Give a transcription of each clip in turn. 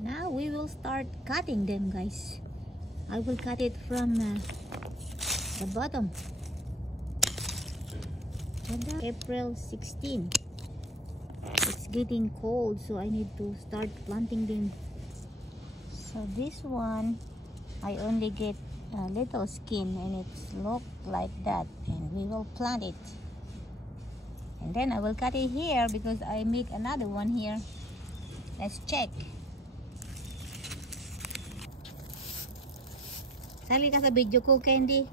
Now we will start cutting them, guys. I will cut it from the bottom. April 16. It's getting cold, so I need to start planting them. So this one, I only get a little skin and it's look like that, and we will plant it. And then I will cut it here because I make another one here. Let's check. Sali ka sa video ko, Candy.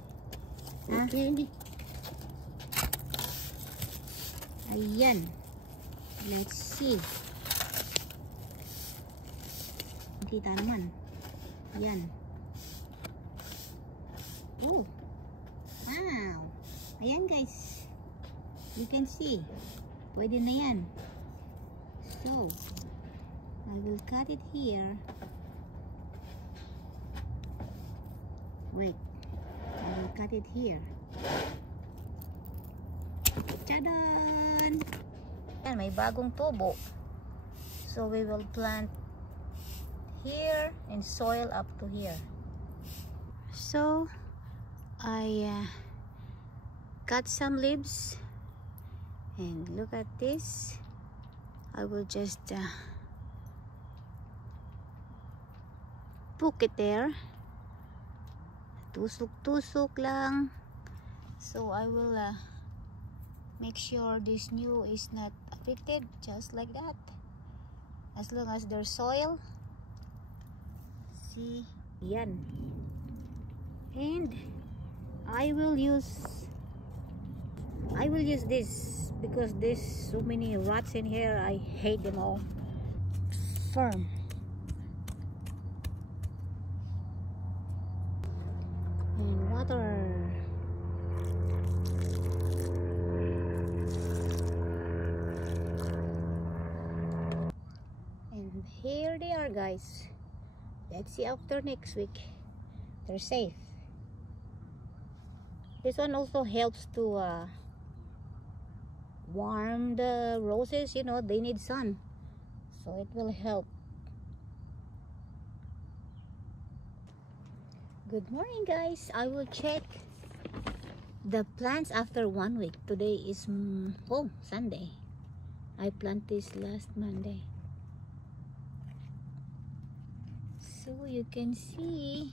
Ha? Candy. Ayan. Let's see. Kita naman. Ayan. Oh. Wow. Ayan, guys. You can see. Pwede na yan. So, I will cut it here. Wait. I will cut it here. Tadaan! Yan, may bagong tubo. So, we will plant here and soil up to here. So, I cut some leaves. And look at this. I will just poke it there. Tusok-tusok lang. So I will make sure this new is not affected, just like that. As long as there's soil. See, yan. And I will use this because there's so many rats in here. I hate them all. Firm. And water. And here they are, guys. Let's see after next week. They're safe. This one also helps to warm the roses, you know, they need sun, so it will help. Good morning, guys. I will check the plants after 1 week. Today is Sunday. I plant this last Monday, so you can see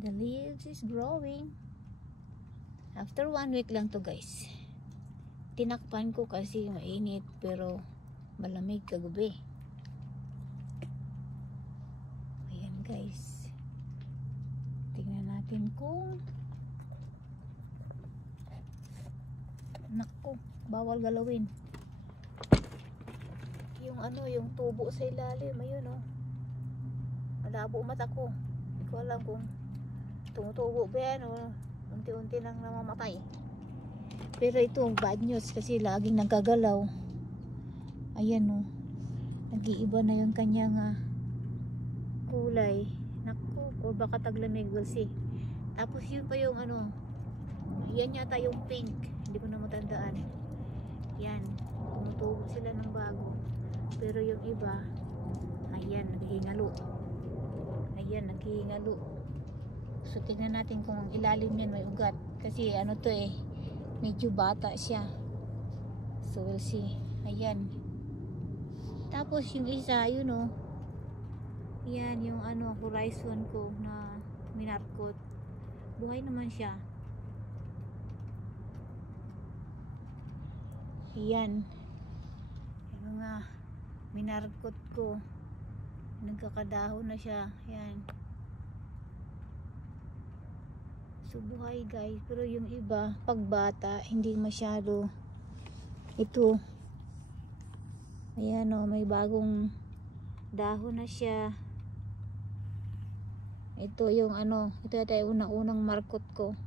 the leaves is growing after 1 week lang to, guys. Tinakpan ko kasi mainit pero malamig kagabi. Ayan, guys. Tingnan natin kung naku, bawal galawin. Yung yung tubo sa ilalim, ayun oh. Malabo mata ko. Hindi ko alam kung tumutubo ba yan o unti-unti nang namamatay. Pero ito bad news kasi laging nagkagalaw. Ayan o. Nag-iiba na yung kanyang kulay. Naku, o baka taglamig, we'll see. Tapos yun pa yung yan yata yung pink. Hindi ko na matandaan. Yan. Tumutubo sila ng bago. Pero yung iba, ayan, naghihingalo. Ayan, naghihingalo. So tingnan natin kung ang ilalim yan may ugat. Kasi to medyo bata siya. So we'll see. Ayan. Tapos yung isa, yun o. Yan yung horizon ko na minarkot. Buhay naman siya. Yan. Yung mga minarkot ko. Nagkakadahon na siya. Yan. So buhay, guys, pero yung iba pag bata hindi masyado. Ito, ayan o, may bagong dahon na siya. Ito yung ito yata yung unang markot ko.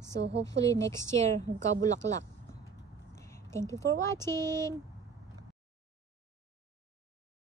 So hopefully next year magkabulaklak. Thank you for watching.